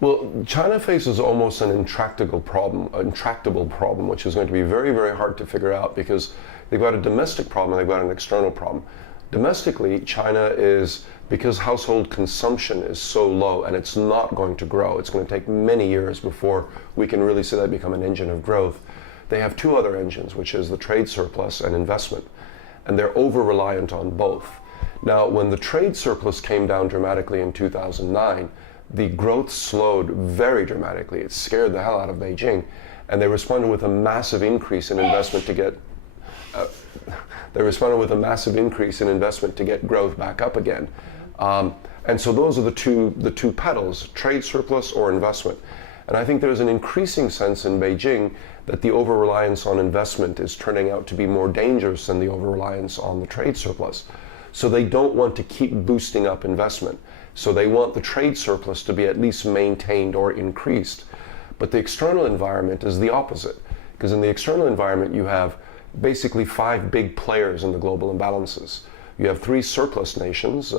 Well, China faces almost an intractable problem, which is going to be very, very hard to figure out because they've got a domestic problem and they've got an external problem. Domestically, China is, because household consumption is so low and it's not going to grow, it's going to take many years before we can really see that become an engine of growth. They have two other engines, which is the trade surplus and investment, and they're over-reliant on both. Now, when the trade surplus came down dramatically in 2009, the growth slowed very dramatically. It scared the hell out of Beijing, and they responded with a massive increase in investment to get growth back up again. And so those are the two pedals: trade surplus or investment. And I think there's an increasing sense in Beijing that the over-reliance on investment is turning out to be more dangerous than the over-reliance on the trade surplus. So they don't want to keep boosting up investment. So they want the trade surplus to be at least maintained or increased. But the external environment is the opposite. Because in the external environment, you have basically five big players in the global imbalances. You have three surplus nations,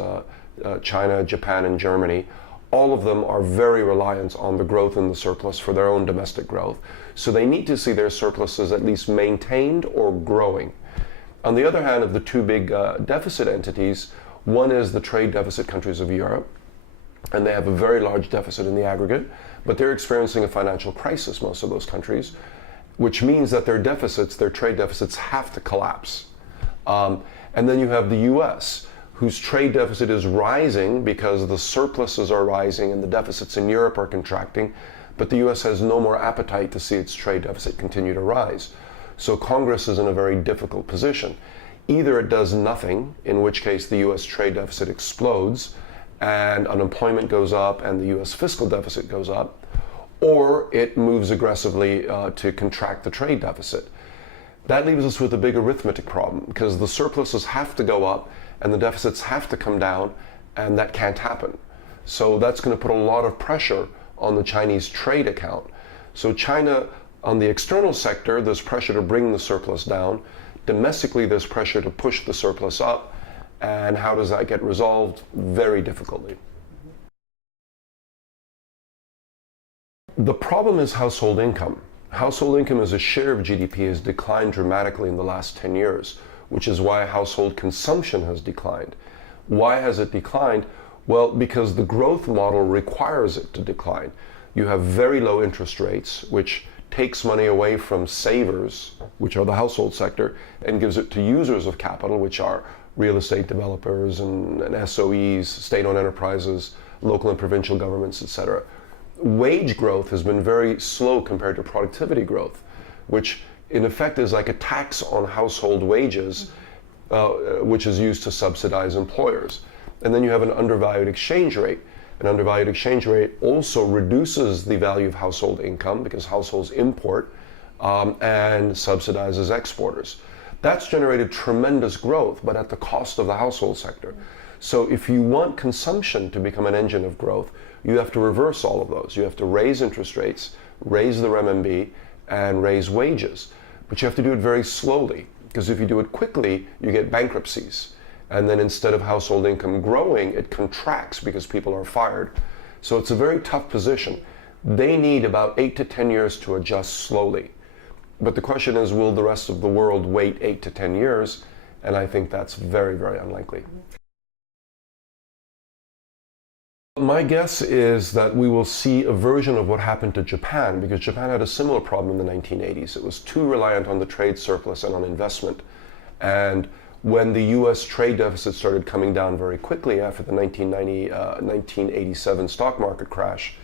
China, Japan, and Germany. All of them are very reliant on the growth in the surplus for their own domestic growth. So they need to see their surpluses at least maintained or growing. On the other hand, of the two big deficit entities, one is the trade deficit countries of Europe, and they have a very large deficit in the aggregate, but they're experiencing a financial crisis, most of those countries, which means that their trade deficits have to collapse. And then you have the US, whose trade deficit is rising because the surpluses are rising and the deficits in Europe are contracting, but the US has no more appetite to see its trade deficit continue to rise. So Congress is in a very difficult position. Either it does nothing, in which case the US trade deficit explodes and unemployment goes up and the US fiscal deficit goes up, or it moves aggressively to contract the trade deficit. That leaves us with a big arithmetic problem because the surpluses have to go up and the deficits have to come down, and that can't happen. So that's going to put a lot of pressure on the Chinese trade account. So China, on the external sector, there's pressure to bring the surplus down. Domestically, there's pressure to push the surplus up. And how does that get resolved? Very difficultly. The problem is household income. Household income as a share of GDP has declined dramatically in the last 10 years, which is why household consumption has declined. Why has it declined? Well, because the growth model requires it to decline. You have very low interest rates, which takes money away from savers, which are the household sector, and gives it to users of capital, which are real estate developers and SOEs, state-owned enterprises, local and provincial governments, etc. Wage growth has been very slow compared to productivity growth, which in effect is like a tax on household wages, which is used to subsidize employers. And then you have an undervalued exchange rate. An undervalued exchange rate also reduces the value of household income because households import and subsidizes exporters. That's generated tremendous growth, but at the cost of the household sector. So if you want consumption to become an engine of growth, you have to reverse all of those. You have to raise interest rates, raise the renminbi, and raise wages. But you have to do it very slowly, because if you do it quickly, you get bankruptcies. And then instead of household income growing, it contracts because people are fired. So it's a very tough position. They need about 8 to 10 years to adjust slowly. But the question is, will the rest of the world wait 8 to 10 years? And I think that's very, very unlikely. My guess is that we will see a version of what happened to Japan, because Japan had a similar problem in the 1980s. It was too reliant on the trade surplus and on investment. And when the US trade deficit started coming down very quickly after the 1987 stock market crash,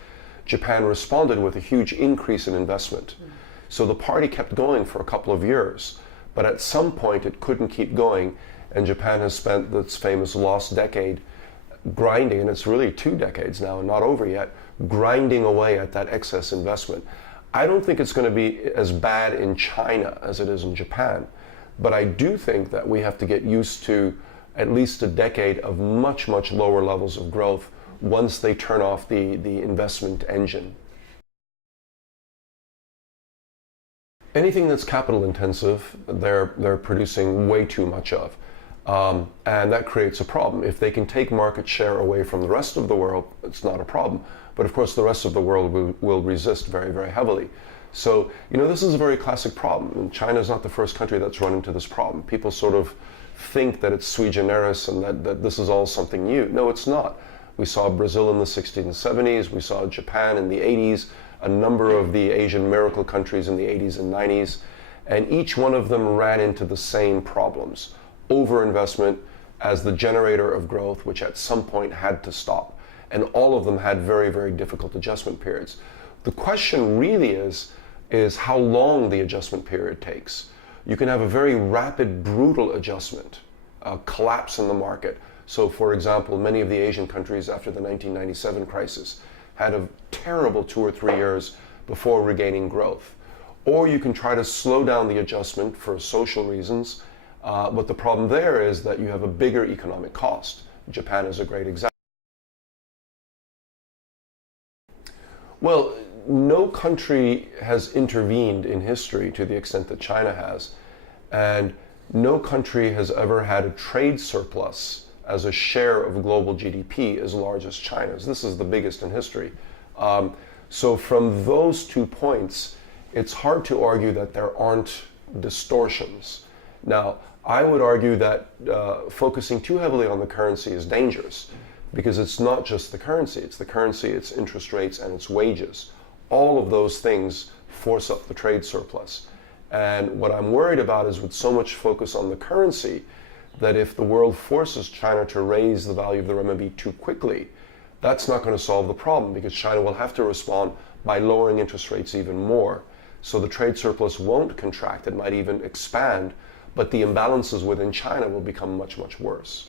Japan responded with a huge increase in investment. So the party kept going for a couple of years, but at some point it couldn't keep going, and Japan has spent this famous lost decade grinding, and it's really 2 decades now and not over yet, grinding away at that excess investment. I don't think it's going to be as bad in China as it is in Japan, but I do think that we have to get used to at least a decade of much, much lower levels of growth once they turn off the investment engine. Anything that's capital intensive, they're producing way too much of. And that creates a problem. If they can take market share away from the rest of the world, it's not a problem. But of course, the rest of the world will resist very, very heavily. So, this is a very classic problem. And China is not the first country that's run into this problem. People sort of think that it's sui generis and that this is all something new. No, it's not. We saw Brazil in the 60s and 70s. We saw Japan in the 80s, a number of the Asian miracle countries in the 80s and 90s. And each one of them ran into the same problems. Overinvestment as the generator of growth, which at some point had to stop. And all of them had very, very difficult adjustment periods. The question really is how long the adjustment period takes. You can have a very rapid, brutal adjustment, a collapse in the market. So, for example, many of the Asian countries after the 1997 crisis had a terrible 2 or 3 years before regaining growth. Or you can try to slow down the adjustment for social reasons, but the problem there is that you have a bigger economic cost. Japan is a great example. Well, no country has intervened in history to the extent that China has, and no country has ever had a trade surplus as a share of global GDP as large as China's. This is the biggest in history. So from those 2 points, it's hard to argue that there aren't distortions. Now, I would argue that focusing too heavily on the currency is dangerous, because it's not just the currency, it's interest rates, and it's wages. All of those things force up the trade surplus. And what I'm worried about is with so much focus on the currency, that if the world forces China to raise the value of the renminbi too quickly, that's not going to solve the problem, because China will have to respond by lowering interest rates even more. So the trade surplus won't contract, it might even expand, but the imbalances within China will become much, much worse.